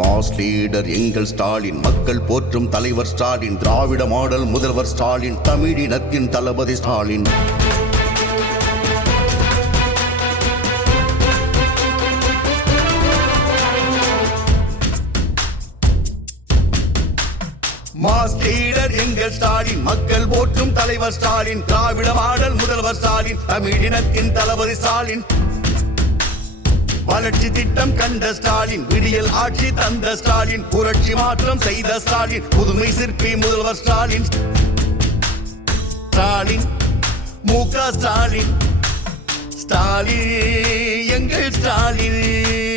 Mass leader எங்கள் ஸ்டாலின் மக்கள் போற்றும் தலைவர் ஸ்டாலின் திராவிட மாடல் முதல்வர் ஸ்டாலின் தமிழினத்தின் தளபதி ஸ்டாலின். மாஸ் லீடர் எங்கள் ஸ்டாலின் மக்கள் போற்றும் தலைவர் ஸ்டாலின் திராவிட மாடல் முதல்வர் ஸ்டாலின் தமிழினத்தின் தளபதி ஸ்டாலின். வளர்ச்சி திட்டம் கண்ட ஸ்டாலின் விடியல் ஆட்சி தந்த ஸ்டாலின் புரட்சி மாற்றம் செய்த ஸ்டாலின் புதுமை சிற்பி முதல்வர் ஸ்டாலின். ஸ்டாலின் மு க ஸ்டாலின். ஸ்டாலின் எங்கள் ஸ்டாலின்.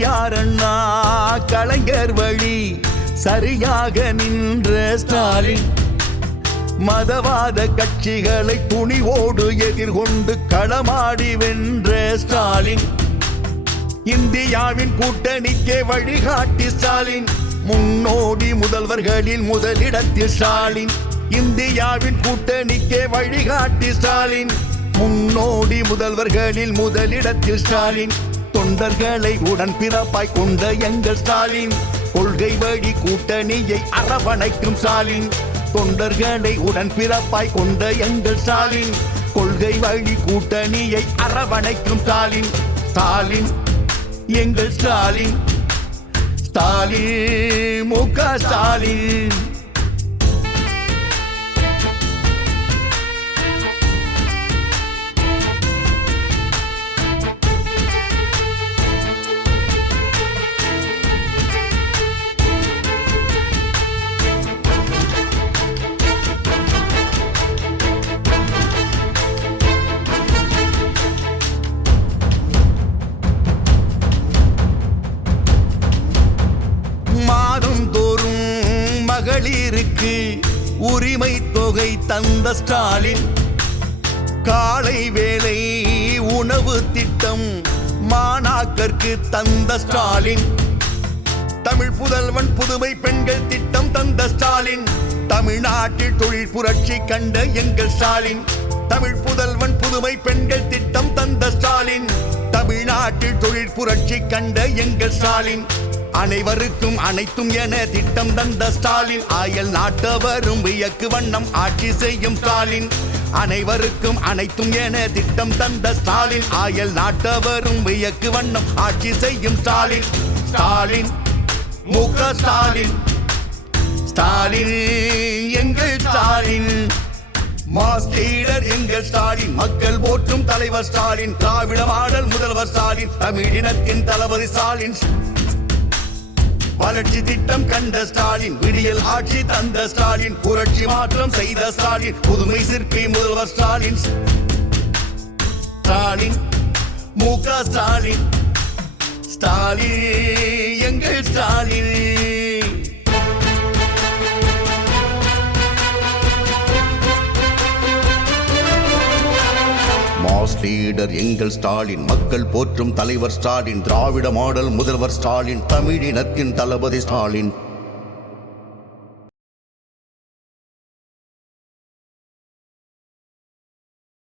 யாரண்ணா? கலைஞர் வழி சரியாக நின்ற ஸ்டாலின். மதவாத கட்சிகளை துணிவோடு எதிர்கொண்டு களமாடி வென்ற ஸ்டாலின். இந்தியாவின் கூட்டணிக்கே வழிகாட்டி ஸ்டாலின். முன்னோடி முதல்வர்களில் முதலிடத்தில் ஸ்டாலின். இந்தியாவின் கூட்டணிக்கே வழிகாட்டி ஸ்டாலின். முன்னோடி முதல்வர்களில் முதலிடத்தில் ஸ்டாலின். தொண்டர்களை உடன் பிறப்பாய் கொண்ட எங்கள் ஸ்டாலின். கொள்கை வழி கூட்டணியை அரவணைக்கும் ஸ்டாலின். தொண்டர்களை உடன் பிறப்பாய் கொண்ட எங்கள் ஸ்டாலின். கொள்கை வழி கூட்டணியை அரவணைக்கும் ஸ்டாலின். ஸ்டாலின் எங்கள் ஸ்டாலின். ஸ்டாலின் மு க ஸ்டாலின். மக்களுக்கு உரிமை தொகை தந்த ஸ்டாலின். காலை வேலை உணவு திட்டம் மாணாக்கருக்கு தந்த ஸ்டாலின். தமிழ் புதல்வன் புதுமை பெண்கள் திட்டம் தந்த ஸ்டாலின். தமிழ்நாட்டில் தொழில் புரட்சி கண்ட எங்கள் ஸ்டாலின். தமிழ் புதல்வன் புதுமை பெண்கள் திட்டம் தந்த ஸ்டாலின். தமிழ்நாட்டில் தொழில் புரட்சி கண்ட எங்கள் ஸ்டாலின். அனைவருக்கும் அனைத்தும் என திட்டம் தந்த ஸ்டாலின். ஆயல் நாட்டவரும் வியக்கு வண்ணம் ஆட்சி செய்யும் ஸ்டாலின். அனைவருக்கும் அனைத்தும் என திட்டம் தந்த ஸ்டாலின். ஆயல் நாட்டவரும் வியக்கு வண்ணம் ஆட்சி செய்யும் ஸ்டாலின். ஸ்டாலின் மு ஸ்டாலின். ஸ்டாலின் எங்கள் ஸ்டாலின். மாஸ் லீடர் எங்கள் ஸ்டாலின். மக்கள் போற்றும் தலைவர் ஸ்டாலின். திராவிட மாடல் முதல்வர் ஸ்டாலின். தமிழினத்தின் தளபதி ஸ்டாலின். வளர்ச்சி திட்டம் கண்ட ஸ்டாலின் விடியல் ஆட்சி தந்த ஸ்டாலின் புரட்சி மாற்றம் செய்த ஸ்டாலின் புதுமை சிற்பி முதல்வர் ஸ்டாலின். ஸ்டாலின் மு க ஸ்டாலின். ஸ்டாலின் எங்கள் ஸ்டாலின். மாஸ் லீடர் எங்கள் ஸ்டாலின். மக்கள் போற்றும் தலைவர் ஸ்டாலின். திராவிட மாடல் முதல்வர் ஸ்டாலின். தமிழினத்தின் தளபதி ஸ்டாலின்.